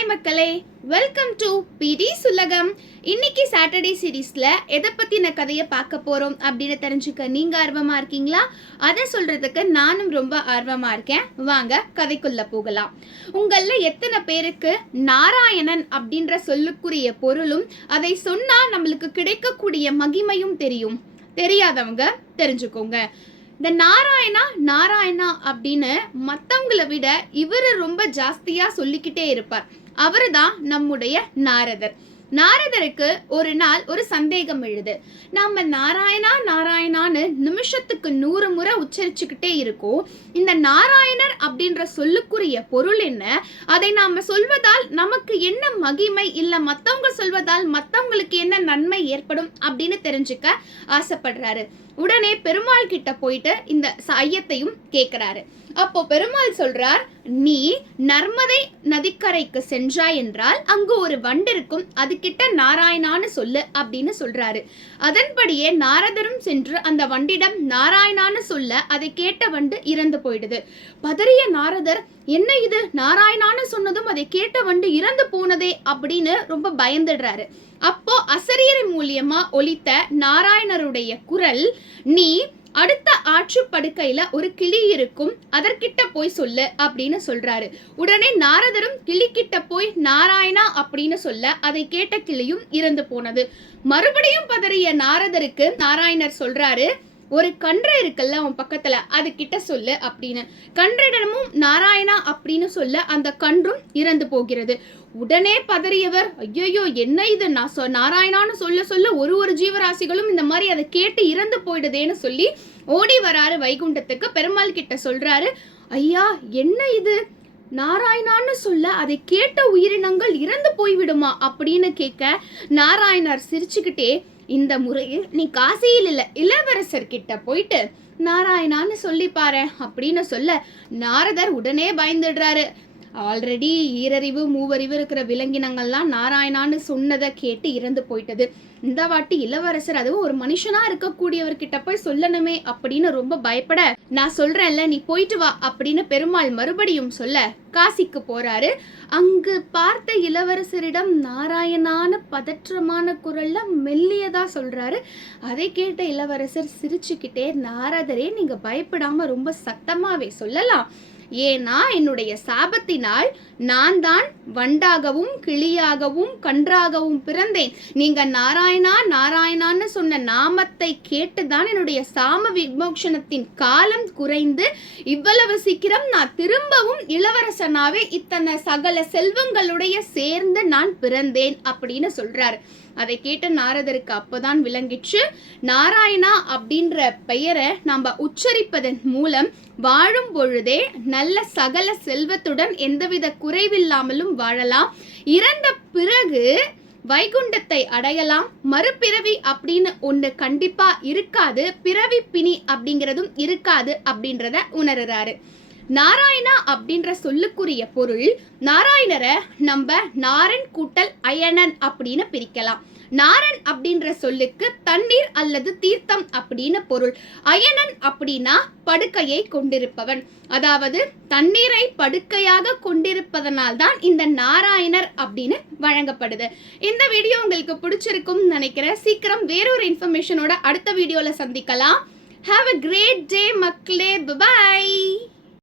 Hi மக்களே, welcome to பிடி சுலகம். இன்னைக்கு சாட்டர்டே சீரீஸ்ல எதை பத்தின கதையை பார்க்க போறோம் அப்படின்னு தெரிஞ்சுக்க நீங்க ஆர்வமா இருக்கீங்களா? அதை சொல்றதுக்கு நானும் ரொம்ப ஆர்வமா இருக்கேன். வாங்க கதைக்குள்ள போகலாம். உங்கள எத்தனை பேருக்கு நாராயணன் அப்படின்ற சொல்லுக்குரிய பொருளும் அதை சொன்னா நம்மளுக்கு கிடைக்கக்கூடிய மகிமையும் தெரியும்? தெரியாதவங்க தெரிஞ்சுக்கோங்க. இந்த நாராயணா அப்படின்னு மற்றவங்களை விட இவர் ரொம்ப ஜாஸ்தியா சொல்லிக்கிட்டே இருப்பார். அவரு தான் நம்முடைய நாரதருக்கு ஒரு நாள் ஒரு சந்தேகம் எழுது. நம்ம நாராயணான்னு நிமிஷத்துக்கு 100 முறை உச்சரிச்சுக்கிட்டே இருக்கோம். இந்த நாராயணர் அப்படின்ற சொல்லுக்குரிய பொருள் என்ன? அதை நாம சொல்வதால் நமக்கு என்ன மகிமை, இல்ல மத்தவங்க சொல்வதால் மத்தவங்களுக்கு என்ன நன்மை ஏற்படும் அப்படின்னு தெரிஞ்சுக்க ஆசைப்படுறாரு. உடனே பெருமாள் கிட்ட போயிட்டு இந்த ஐயத்தையும் கேட்கிறாரு. அப்போ பெருமாள் சொல்றார், நீ நர்மதை நதிக்கரைக்கு சென்றாய் என்றால் அங்கு ஒரு வண்டு இருக்கும், அது கிட்ட நாராயணான்னு சொல்லு அப்படின்னு சொல்றாரு. அதன்படியே நாரதரும் சென்று அந்த வண்டிடம் நாராயணான்னு சொல்ல அதை கேட்ட வண்டு இறந்து போயிடுது. பதறிய நாரதர், என்ன இது, நாராயணான்னு சொன்னதும் அதை கேட்ட வண்டு இறந்து போனதே அப்படின்னு ரொம்ப பயந்துடுறாரு. அப்போ அசரீரி மூலியமா ஒலித்த நாராயணருடைய குரல், நீ அடுத்த ஆற்று படுக்கையில ஒரு கிளி இருக்கும், அதற்கிட்ட போய் சொல்லு அப்படின்னு சொல்றாரு. உடனே நாரதரும் கிளி கிட்ட போய் நாராயணா அப்படின்னு சொல்ல அதை கேட்ட கிளியும் இறந்து போனது. மறுபடியும் பதறிய நாரதருக்கு நாராயணர் சொல்றாரு, ஒரு கன்று இருக்குல்ல அவன் பக்கத்துல, அது கிட்ட சொல்லு அப்படின்னு. கன்றிடமும் நாராயணா அப்படின்னு சொல்ல அந்த கன்றும் இறந்து போகிறது. உடனே பதறியவர், ஐயோ என்ன இது, நான் நாராயணான்னு சொல்ல ஒரு ஜீவராசிகளும் இந்த மாதிரி அதை கேட்டு இறந்து போயிடுதேன்னு சொல்லி ஓடி வராரு வைகுண்டத்துக்கு. பெருமாள் கிட்ட சொல்றாரு, ஐயா என்ன இது, நாராயணான்னு சொல்ல அதை கேட்ட உயிரினங்கள் இறந்து போய்விடுமா அப்படின்னு கேட்க நாராயணர் சிரிச்சுக்கிட்டே, இந்த முறையில் நீ காசியில் இளவரசர் கிட்ட போயிட்டு நாராயணான்னு சொல்லி பாரு அப்படின்னு சொல்ல நாரதர் உடனே பயந்துடுறாரு. ஆல்ரெடி ஈரறிவு மூவறிவு இருக்கிற விலங்கினங்கள்லாம் நாராயணான்னு சொன்னதை கேட்டு இறந்து போயிட்டது. இந்த வாட்டி இளவரசர், அதுவும் ஒரு மனுஷனா இருக்கக்கூடியவர்கிட்ட போய் சொல்லணுமே அப்படின்னு ரொம்ப பயப்பட, நான் சொல்றேன்ல நீ போயிட்டு வா அப்படின்னு பெருமாள் மறுபடியும் சொல்ல காசிக்கு போறாரு. அங்கு பார்த்த இளவரசரிடம் நாராயணான பதற்றமான குரல்ல மெல்லியதா சொல்றாரு. அதை கேட்ட இளவரசர் சிரிச்சுக்கிட்டே, நாரதரே நீங்க பயப்படாம ரொம்ப சத்தமாவே சொல்லலாம், ஏன்னா என்னுடைய சாபத்தினால் நான் தான் வண்டாகவும் கிளியாகவும் கன்றாகவும் பிறந்தேன். நீங்க நாராயணான்னு சொன்ன நாமத்தை கேட்டுதான் என்னுடைய சாம விமோசனத்தின் காலம் குறைந்து இவ்வளவு சீக்கிரம் நான் திரும்பவும் இளவரசனாவே இத்தனை சகல செல்வங்களுடைய சேர்ந்து நான் பிறந்தேன் அப்படின்னு சொல்றாரு. அதை கேட்ட நாரதருக்கு அப்பதான் விளங்கிச்சு, நாராயணா அப்படின்ற பெயரை நம்ம உச்சரிப்பதன் மூலம் வாழும் பொழுதே நல்ல சகல செல்வத்துடன் எந்தவித குறைவில்லாமலும் வாழலாம், இறந்த பிறகு வைகுண்டத்தை அடையலாம், மறுபிறவி அப்படின்னு ஒன்று கண்டிப்பா இருக்காது, பிறவி பிணி அப்படிங்கிறதும் இருக்காது அப்படின்றத உணர்றாரு. நாராயணா அப்படின்ற சொல்லுக்குரிய பொருள், நாராயணரை நம்ம நாரன் கூட்டல் அயனன் அப்படின்னு பிரிக்கலாம். நாரன் அப்படின்ற சொல்லுக்கு தண்ணீர் அல்லது தீர்த்தம் அப்படின்னு பொருள். அயனன் அப்படின்னா படுக்கையை கொண்டிருப்பவன், அதாவது தண்ணீரை படுக்கையாக கொண்டிருப்பதனால் தான் இந்த நாராயணர் அப்படின்னு வழங்கப்படுது. இந்த வீடியோ உங்களுக்கு பிடிச்சிருக்கும் நினைக்கிறேன். சீக்கிரம் வேறொரு இன்ஃபர்மேஷனோட அடுத்த வீடியோல சந்திக்கலாம். Have a great day மக்களே. Bye bye.